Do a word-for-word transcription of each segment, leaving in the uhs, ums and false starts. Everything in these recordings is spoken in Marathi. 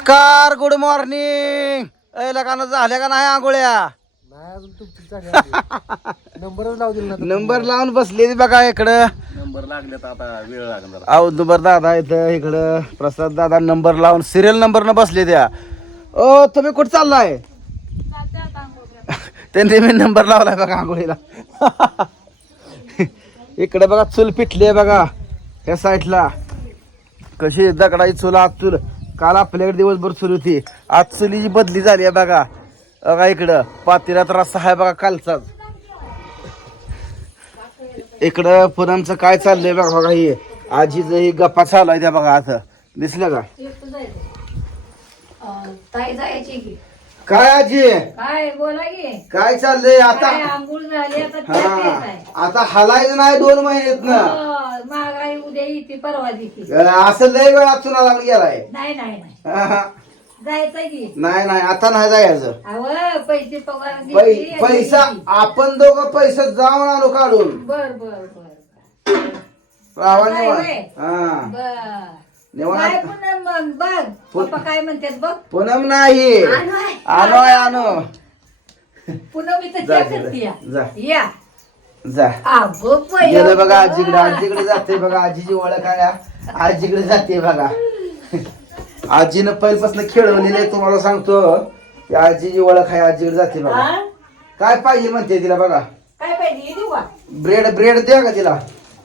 नमस्कार, गुड मॉर्निंग. ए लगाना झाल्या का नाही आंघोळ्या? नाही अजून तुमची नंबरच लावू दिला नंबर लावून बसले बघा इकडं. नंबर लागले तर आता वेळ लागणार. अहो दुबर दादा इथं इकडं प्रसाद दादा नंबर लावून सिरियल नंबर न बसले त्या. ओ तुम्ही कुठं चाललाय? त्यांनी मी नंबर लावलाय बघा आंघोळीला. इकडे बघा चूल पिटली आहे बघा ह्या साईडला. कशी दगडाची चूल आज चूल काल आपल्याकडे दिवसभर चूल होती, आज चुलीची बदली झाली आहे बघा. बघा इकडं पातेल्यात रस्सा आहे बघा कालचाच. इकडं पुनमचं काय चाललंय बघा. बघा ही आजीच ही गप्पा चालू आहे त्या बघा. आता दिसलं का काय आजी? काय बोला की काय चाललंय आता? काय आंघोळ झाली आता चहा हा प्यायचाय. आता हलायचं नाही दोन महिन्यात ना. हो, महागाई उद्या येते परवा दिवशी. असं लय वेळ चुना लागून गेलाय. नाही नाही नाही हा, हा. जायचंय की नाही नाही आता नाही जायचं. अव पैसे पगार पै- घेतली, पैसा आपण दोघं पैसे जाऊन आलो काढून. बर बर बर रावा काय निवांत. होय? हा बर निवांत. काय पुन्हा मग बघ पप्पा काय म्हणतात बघ. पूनम नाही आणोय. आणोय आणो. पुन्हा मी तर जा चहा करते या. जा या जा. अगो पै गेलं बघा आजीकडे. आजीकडे जाते बघा. आजीची ओळख आहे. आजीकडे जाते बघा. आजीनं पहिल्यापासून खेळवलेली आहे तुम्हाला सांगतो. की आजीची ओळख आहे. आजीकडे जाते बघा. हा? काय पाहिजे म्हणते तिला बघा. काय पाहिजे देऊ का? ब्रेड ब्रेड द्या का तिला.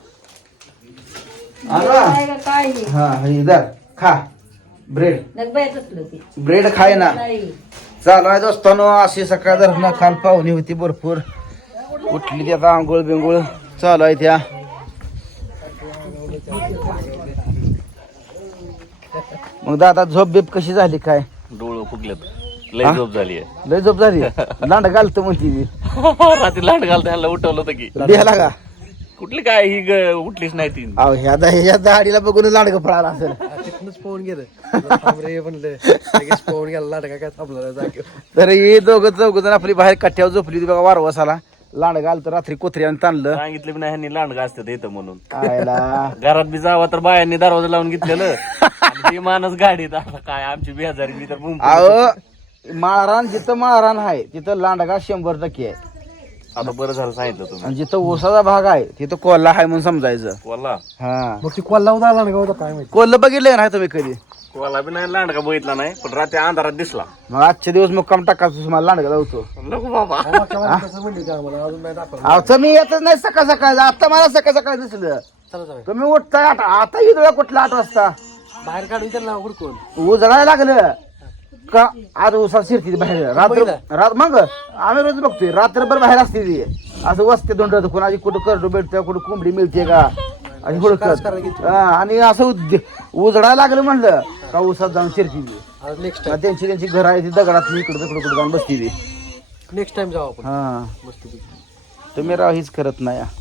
आणा. काय का काय हे? हा हे धर खा ब्रेड. नगबायच असलं ते ब्रेड खाय ना. नाही. चालू आहे दोस्तानो. अशी सकाळ धरणं काल पाहुणी होती भरपूर. उठली ती आता आंघोळ बिंगोळ चालू आहे त्या. मग दादा झोप बीप कशी झाली काय? डोळं फुगलेत. लय झोप झाली आहे. लय झोप झाली. लांड घालतो म्हणती मी. रात्री लाट घालता ह्याला उठवलं होतं की बिहाला का? कुठली काय ही ग- उठलीच नाही ती. अहो ह्या दा- ह्या दाढीला बघून लांडग पळाला असेल. तिथनच पाहून गेलं रे म्हणलं लगेच पाहून गेला लाडका काय थांबला जागेवर. तर हे दोघं चौघ जण आपली बाहेर कट्ट्यावर झोपली होती बघा वारवसाला. लांड घालतं रात्री कुत्र्यानं ताणलं. सांगितलं बी नाही ह्यांनी लांडगा असतात येतं म्हणून. आयला घरात बी जावा तर बायांनी दरवाजा लावून घेतलेलं आणि ते माणूस गाडीत आता काय आमची बेजारी मी तर बुंब- अहो माळरान जिथं माळरान आहे तिथं लांडगा शंभर टक्के आहे. आता बरं झालं सांगितलं तुम्ही. आणि जिथं ओसाचा भाग आहे तिथं कोल्हा आहे म्हणून समजायचं. कोल्हा हा मग ती कोल्हा आला ना होता काय माहिती. कोल्हा बघितलंय ना तुम्ही कधी? कोल्हा बी नाही लांडगा बघितला नाही पण रात्री अंधारात दिसला. मग आजच्या दिवस मुक्काम टाकायचं तुम्हाला लांडगा लावतो. नको बाबा. तसं म्हणली का मला अजून नाही दाखवलं. अहो तुम्ही येतच नाही सकाळ सकाळ. आता मला सकाळ सकाळ दिसलं. चला जाऊया. तुम्ही उठताय आठ आता इथं कुठला आठ वाजता बाहेर काढून त्यांना हुडकून उजळायला लागलं का आज उसा शिरती बाहेर रात्र रात. मग आम्ही रोज बघतोय रात्रभर बाहेर असते ती. असं वसते दोंड कोणाची कुठं करडू भेटतोय कुठं कोंबडी मिळते का आणि हुडकत. हा, आणि असं उद- उजळायला लागलं म्हणलं का उसात जाऊन शिरती ती. नेक्स्ट आणि त्यांची त्यांची घर आहे ती दगडात इकडं तिकडं कुठं जाऊन बसती ती. नेक्स्ट टाइम जाऊ आपण हा मस्त. तुम्ही राव हीच करत नाही हा.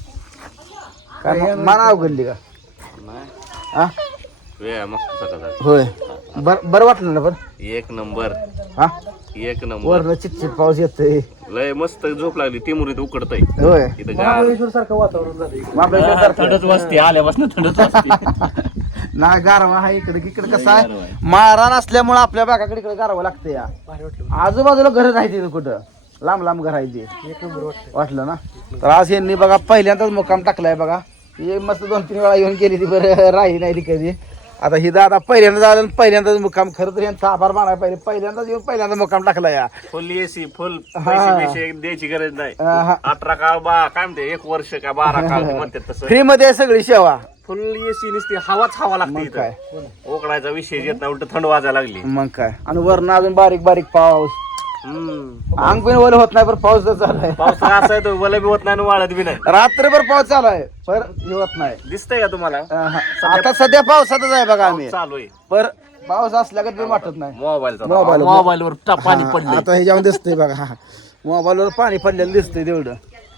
काय मना अवघडली का? हा वेळ मस्त सकाळ होय. बर बरं वाटलं ना पण. एक नंबर हा एक नंबर. वरनं चिटचिट पाऊस येतोय. लय मस्त झोप लागली. टिमुरीत उकडतय होय इथं गार. महाबळेश्वर सारखं वातावरण झालं इकडे. महाबळेश्वर थंडच वाजते आल्यापासून थंडच वाजते. नाही गारवा आहे इकडे. इकडे कसं आहे माळरान असल्यामुळे आपल्या बागाकडे इकडे गारवा लागतं या. भारी वाटलं. आजूबाजूला घर नाही तिथं कुठं लांब लांब घर आहे ते. एक नंबर वाटलं. वाटलं ना. तर आज यांनी बघा पहिल्यांदाच मुक्काम टाकलाय बघा. हे मस्त दोन तीन वेळा येऊन गेली ती बरं राही नाही ती कधी. आता ही दादा पहिल्यांदा झालं पहिल्यांदाच मुक्काम. खरं तर यांचा आभार मानाय पाहिजे. पहिल्यांदाच येऊन पहिल्यांदा मुक्काम टाकला या. फुल एसी फुल हा. पैसे पैसे द्यायची गरज नाही. हा. अठरा का बा काय म्हणते एक वर्ष का बारा काळ ते म्हणतात तसं. फ्री मध्ये आहे सगळी सेवा. फुल एसी नुसती हवाच हवा लागते मग इथं. काय ओकडायचा विषय येत नाही उलट थंड वाजायला लागली. मग काय. आणि वरनं अजून बारीक बारीक पाऊस. हम्म अंग पण ओलं होत नाही पण पाऊस तर चालू आहे. पाऊस असा आहे तो वल बी होत नाही आणि वाळत बी नाही. रात्रभर पाऊस चालू आहे पर हे होत नाही. दिसतंय का तुम्हाला? अं, आता सध्या पावसातच आहे बघा आम्ही. चालू आहे पर पाऊस असल्या का वाटत नाही. मोबाईलचा मोबाईल मोबाईल वर टा- पाणी हा, पडलं. आता हे जाऊन दिसतंय बघा. मोबाईल वर पाणी पडलेलं दिसतंय तेवढं.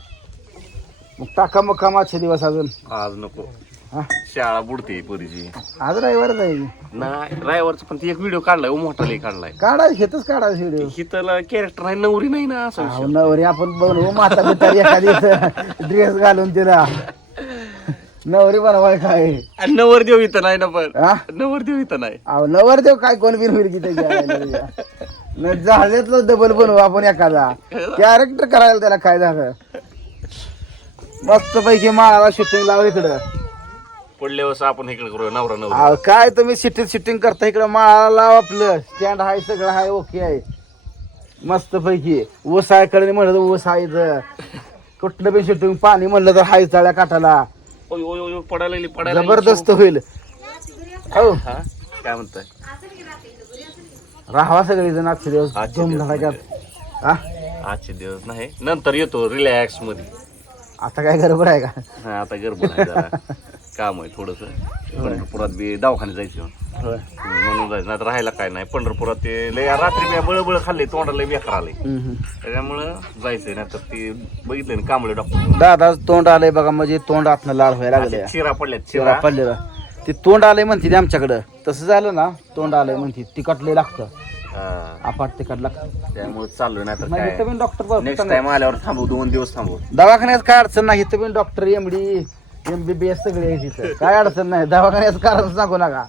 मग टाका मग कामाचे दिवस अजून. आज नको हा, शाळा बुडते पोरीची. आज रविवारच आहे. नाही ड्रायव्हरचा पण ती एक व्हिडिओ काढलाय ओ मोठा लई काढलाय. काढायचं हेतच काढायचं व्हिडिओ. हिथला कॅरेक्टर आहे नवरी नाही ना असं विषय. नवरी आपण बघू माता बिता एखादी ड्रेस घालून तिला नवरी बनवाय काय आणि नवरदेव इथं नाही ना पण हा नवरदेव इथं नाही. अहो नवरदेव काय कोण बिन होईल की त्याच्या झाल्यातलं डबल बनवू आपण एखादा कॅरेक्टर करायला त्याला काय झालं. मस्त पैकी माळाला शूटिंग लाव इकडं. पुढल्या वर्ष आपण इकडे करूया नवरा नवरा. अहो, काय तुम्ही सिटिंग शूटिंग करता इकडं माळाला लाव आपलं स्टँड आहे सगळं आहे ओके आहे मस्त पैकी. ऊस आहे कडे म्हणलं तर ऊस आहे इथं. कुठलं बी शूटिंग पाणी म्हणलं तर हाय चाळ्या काठाला ओय, ओय, ओय, पडायला लागली, पडायला लागली. जबरदस्त होईल. हो हा काय म्हणताय. राहावा सगळे जण आजचे दिवस आजचे धूम दिवस धडाक्यात. हा आजचे दिवस नाही नंतर येतो रिलॅक्स मध्ये. आता काय गडबड आहे का. हा आता गरबड आहे जरा काम आहे थोडस. पंढरपुरात बी दवाखान्यात जायचं होय. म्हणून जायचं नाही तर राहायला काय नाही. पंढरपुरात ते लय रात्री मी बळबळ खाल्ले तोंडाला लय बेकार आले हम्म, हम्म. त्याच्यामुळं जायचंय नाही तर ते बघितलं ना कांबळे डॉक्टर दादा तोंड आलंय बघा म्हणजे तोंड आतनं लाल व्हायला लागले चिरा पडल्यात चिरा चिरा पडलेलं ते तोंड आलंय म्हणते ते आमच्याकडं तसं झालं ना तोंड आलंय म्हणते तिखटले लागतं हा, आपाट तिखट लागतं. त्यामुळे चाललोय नाही तर नाही इथं काय पण डॉक्टर नेक्स्ट टाइम आल्यावर थांबू दोन दिवस थांबू. दवाखान्यात काय अडचण नाही इथं पण डॉक्टर एमडी एमबीबीएस सगळे आहे तिथं काय अडचण नाही दवाखान्यात कारण सांगू नका.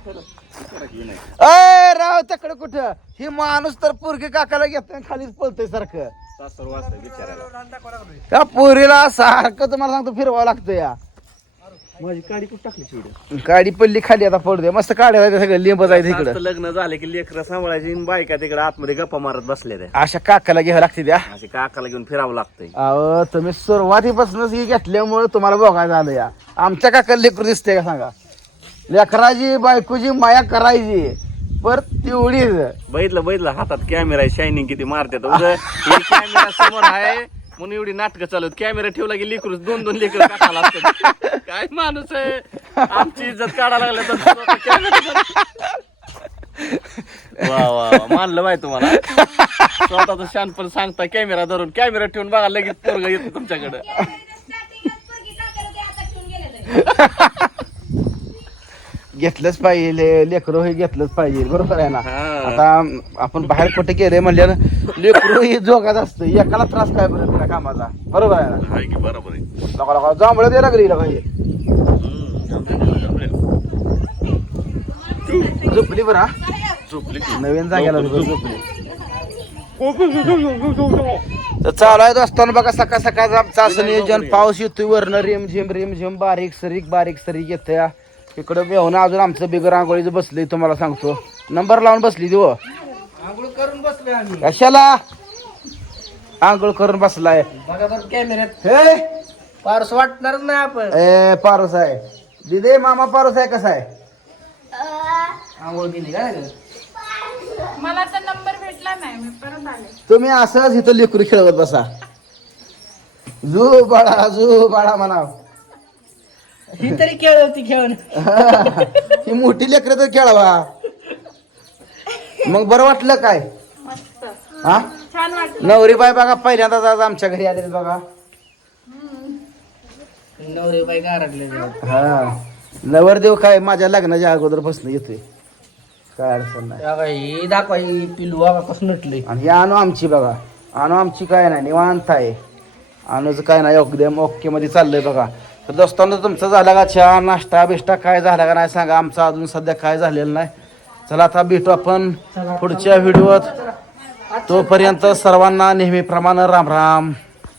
अय राव तकडे कुठं ही माणूस तर पोरगी काकाला घेत खालीच पळतोय सारखं. सासर वाचतंय बिचाऱ्याला. त्या पोरीला सारखं तुम्हाला सांगतो फिरवावं लागतं या. माझी गाडी कुठं टाकली चिवड्या. गाडी पडली खाली आता पडू दे मस्त काढ्या सगळं लिंब जायचं इकडं. आता लग्न झाले की लेकरं सांभाळायची आणि बायका तिकडे आतमध्ये गप्पा मारत बसल्या त्या. अशा काकाला घ्यावं लागते त्या. असे काकाला घेऊन फिरावं लागतंय. अहो तुम्ही सुरुवातीपासूनच ही घेतल्यामुळे तुम्हाला बघायचं आलं या. आमच्या काकाला लेकरू दिसते का सांगा. लेकराची बायकोची माया करायची पर तेवढीच. बघितलं बघितलं हातात कॅमेरा आहे शायनिंग किती मारतात. कॅमेरा समोर आहे म्हणून एवढी नाटकं चालू. कॅमेरा ठेवला की लेकरू दोन दोन लेकर काकाला असतात. काय माणूस आहे आमची इज्जत काढायला लागल्या तर camera- वा वा वा, मानलं माहिती तुम्हाला. स्वतःच शानपण सांगता कॅमेरा धरून कॅमेरा ठेवून बघा लगेच पोरग येतो तुमच्याकडे. घेतलंच पाहिजे लेकरू हे घेतलंच पाहिजे बरोबर आहे ना. हा. आता आपण बाहेर कुठे गेले म्हणल्यानं लेकरू हे जोगात असतं एकाला त्रास काय बरं तिला कामाचा बरोबर आहे ना. आहे की बरोबर आहे. लोका लोका जांभळं द्यायला लागली पाहिजे. झोपली बरं हा? झोपली की. नवीन जागेला झोपली. तर चालू आहे दोस्तांनो बघा सकाळ सकाळ आमचं असं नियोजन. पाऊस येतोय वरनं रिम झिम रिम झिम बारीक सरीक बारीक सरीक येतोय. इकडं बेहून अजून आमचं बिगर आंघोळीचं बसलंय तुम्हाला सांगतो. नंबर लावून बसली ती. आंघोळ करून बसलोय आम्ही. कशाला आंघोळ करून बसलाय. बघा बरं कॅमेऱ्यात हे पारस वाटणारच नाही आपण. ए पारोस आहे दिदे मामा पारोस आहे कसा आहे. आंघोळ केली काय ग? मला तर नंबर भेटला नाही मी परत आले. तुम्ही असंच इथं लेकरू खेळवत बसा. जू बाळा जू बाळा म्हणाव. ही तरी खेळ होती खेळून. ही मोठी लेकरं तर खेळवा. मग बरं वाटलं काय मस्त हा. छान वाटलं. नवरी बाय बघा पहिल्यांदाच आज आमच्या घरी आले बघा. नवरे बाई गारडले. हा नवरदेव काय माझ्या लग्नाच्या अगोदर बसणं येतोय काय अडचण नाही. ही दाखवा ही पिल्लू बघा कसं नटले. आणि ही आणू आमची बघा आणू आमची काय नाही निवांत आहे. आणूचं काय नाही एकदम ओके मध्ये चाललंय बघा. तर दोस्तांनो तुमचं झाला का चहा नाश्ता बिष्टा काय झाला का नाही सांगा. आमचं अजून सध्या काय झालेलं नाही. चला आता भेटू आपण पुढच्या व्हिडिओत. तोपर्यंत सर्वांना नेहमीप्रमाणे राम राम.